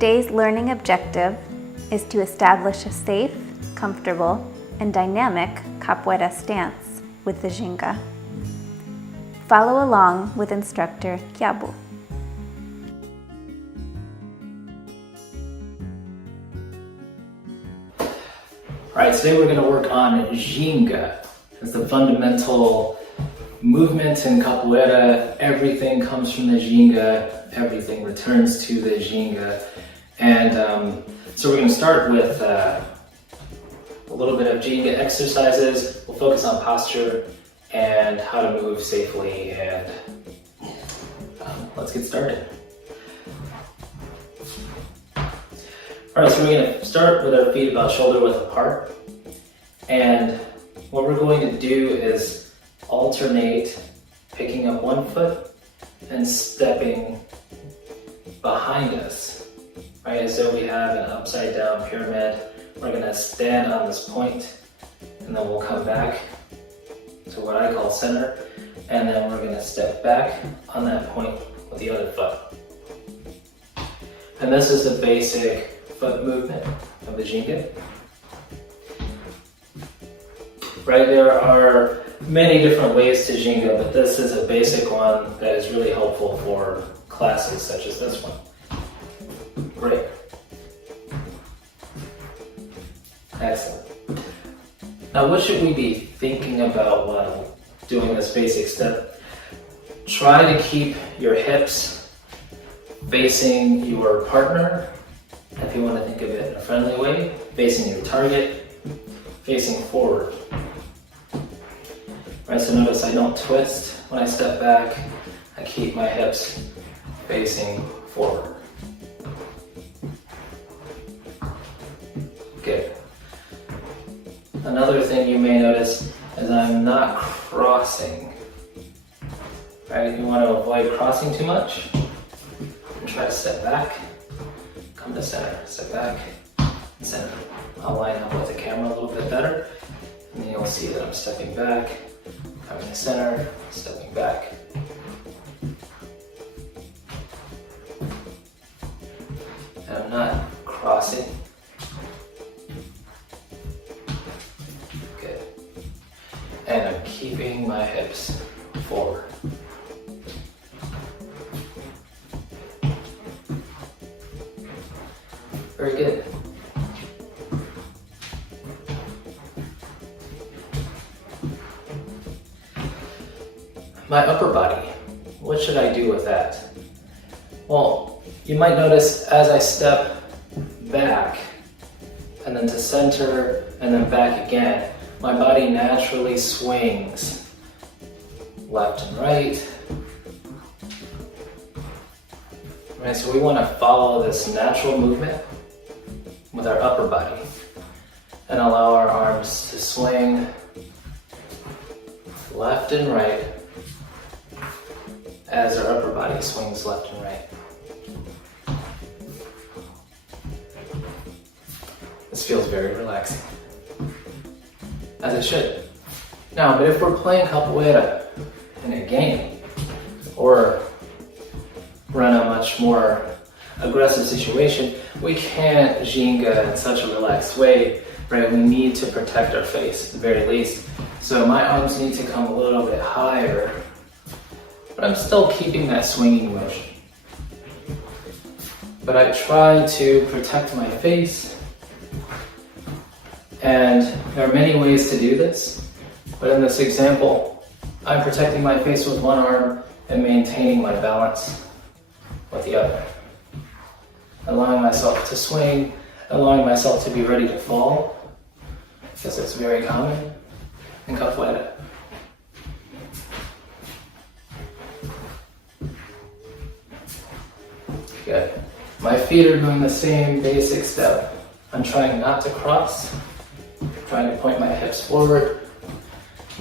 Today's learning objective is to establish a safe, comfortable, and dynamic capoeira stance with the Ginga. Follow along with Instructor Quiabo. Alright, today we're going to work on Ginga. It's the fundamental movement in capoeira. Everything comes from the Ginga, everything returns to the Ginga. And so we're going to start with a little bit of Ginga exercises. We'll focus on posture and how to move safely, and let's get started. Alright, so we're going to start with our feet about shoulder width apart. And what we're going to do is alternate picking up one foot and stepping behind us, right? As though we have an upside down pyramid. We're going to stand on this point, and then we'll come back to what I call center, and then we're going to step back on that point with the other foot. And this is the basic foot movement of the Ginga. Right, there are many different ways to Ginga, but this is a basic one that is really helpful for classes such as this one. Great. Excellent. Now, what should we be thinking about while doing this basic step? Try to keep your hips facing your partner, if you want to think of it in a friendly way, facing your target, facing forward. Right, so notice I don't twist when I step back. I keep my hips facing forward. Good. Another thing you may notice is I'm not crossing. Right, you want to avoid crossing too much. And try to step back, come to center, step back, center. I'll line up with the camera a little bit better, and then you'll see that I'm stepping back, coming to center, stepping back. And I'm not crossing. Good. And I'm keeping my hips forward. Very good. My upper body, what should I do with that? Well, you might notice as I step back and then to center and then back again, my body naturally swings left and right. Right, so we want to follow this natural movement with our upper body and allow our arms to swing left and right as our upper body swings left and right. This feels very relaxing, as it should. Now, but if we're playing capoeira in a game, or we're in a much more aggressive situation, we can't Ginga in such a relaxed way, right? We need to protect our face at the very least. So my arms need to come a little bit higher, but I'm still keeping that swinging motion. But I try to protect my face, and there are many ways to do this, but in this example, I'm protecting my face with one arm and maintaining my balance with the other. Allowing myself to swing, allowing myself to be ready to fall, because it's very common in capoeira. Good. My feet are doing the same basic step. I'm trying not to cross, trying to point my hips forward,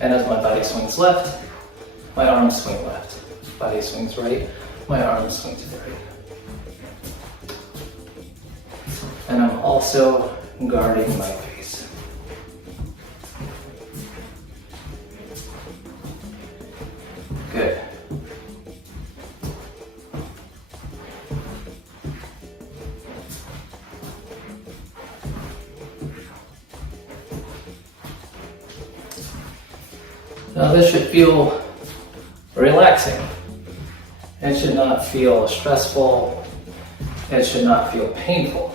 and as my body swings left, my arms swing left. Body swings right, my arms swing to the right. And I'm also guarding my face. Good. Now this should feel relaxing. It should not feel stressful. It should not feel painful,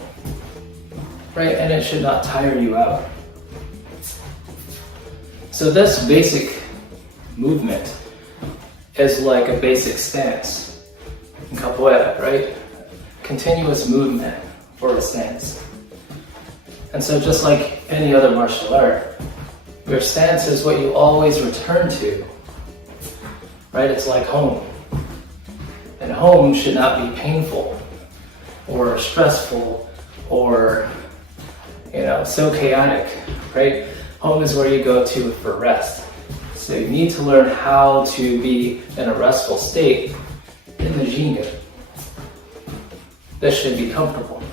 right? And it should not tire you out. So this basic movement is like a basic stance in capoeira, right? Continuous movement for a stance. And so just like any other martial art, your stance is what you always return to, right? It's like home. And home should not be painful or stressful or, so chaotic, right? Home is where you go to for rest. So you need to learn how to be in a restful state in the Ginga. This should be comfortable.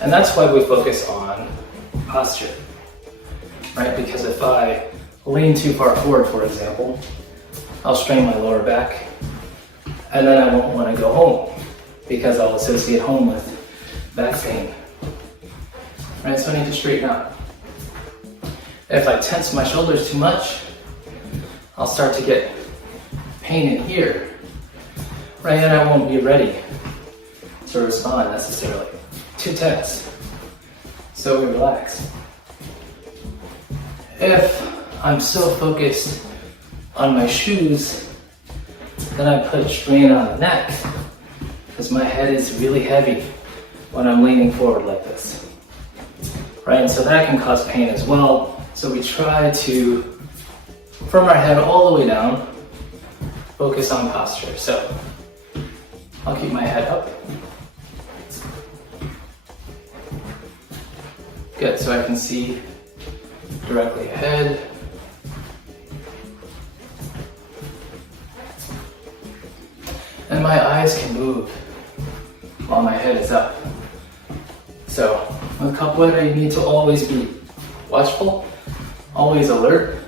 And that's why we focus on posture, right? Because if I lean too far forward, for example, I'll strain my lower back, and then I won't want to go home because I'll associate home with back pain, right? So I need to straighten out. If I tense my shoulders too much, I'll start to get pain in here, right? And I won't be ready to respond necessarily. Too tense. So we relax. If I'm so focused on my shoes, then I put strain on the neck because my head is really heavy when I'm leaning forward like this, right? And so that can cause pain as well. So we try to, from our head all the way down, focus on posture. So I'll keep my head up. Good, so I can see directly ahead. And my eyes can move while my head is up. So with capoeira, you need to always be watchful, always alert,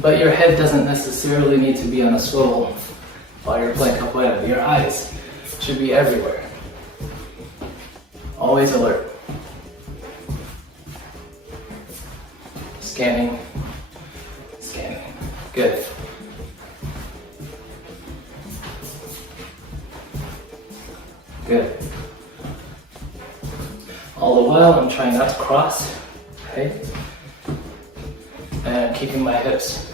but your head doesn't necessarily need to be on a swivel while you're playing capoeira. Your eyes should be everywhere. Always alert. Scanning, scanning. Good. Good. All the while, I'm trying not to cross, okay? And keeping my hips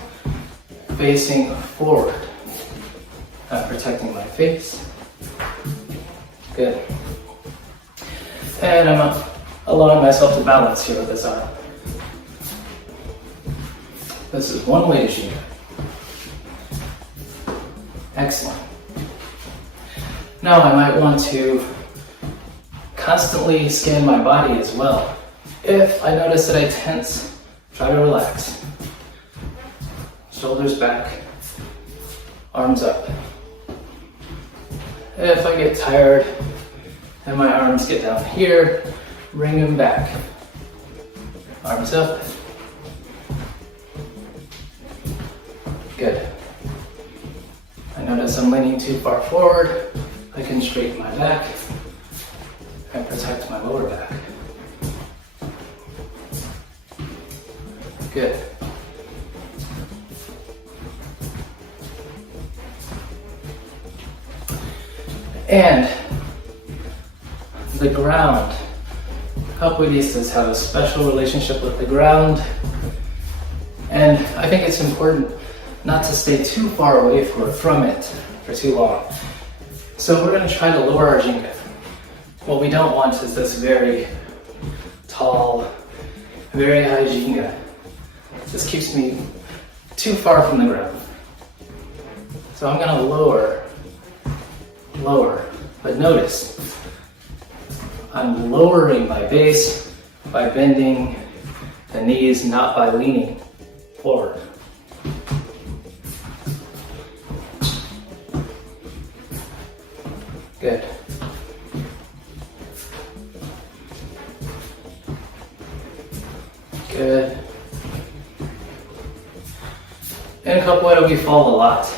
facing forward. I'm protecting my face. Good. And I'm allowing myself to balance here with this arm. This is one way to Ginga. Excellent. Now I might want to constantly scan my body as well. If I notice that I tense, try to relax. Shoulders back, arms up. If I get tired and my arms get down here, bring them back. Arms up. Good. I notice I'm leaning too far forward. I can straighten my back and protect my lower back. Good. And the ground. Capoeiristas have a special relationship with the ground. And I think it's important not to stay too far away from it for too long. So we're going to try to lower our Ginga. What we don't want is this very tall, very high Ginga. This keeps me too far from the ground. So I'm going to lower, but notice I'm lowering my base by bending the knees, not by leaning forward. Good. Good. In capoeira, we fall a lot.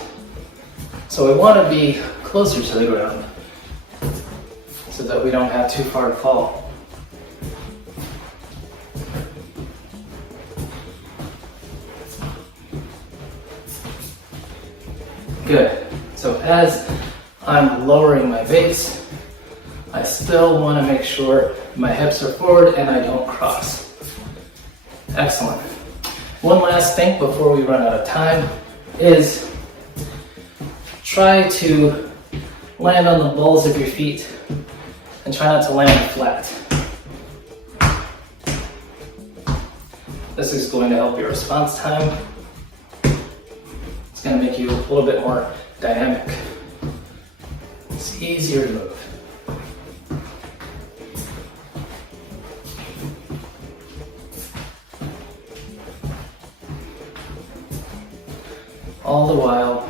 So we want to be closer to the ground so that we don't have too far to fall. Good. So as I'm lowering my base, I still want to make sure my hips are forward and I don't cross. Excellent. One last thing before we run out of time is try to land on the balls of your feet and try not to land flat. This is going to help your response time. It's going to make you a little bit more dynamic. It's easier to move. All the while,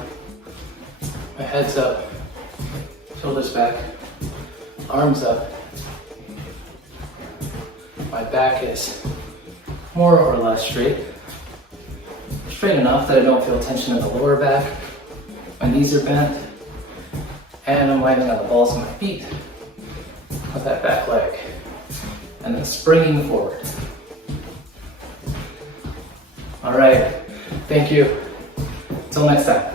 my head's up, shoulders back, arms up. My back is more or less straight. Straight enough that I don't feel tension in the lower back. My knees are bent. And I'm landing on the balls of my feet with that back leg. And then springing forward. All right, thank you. Until next time.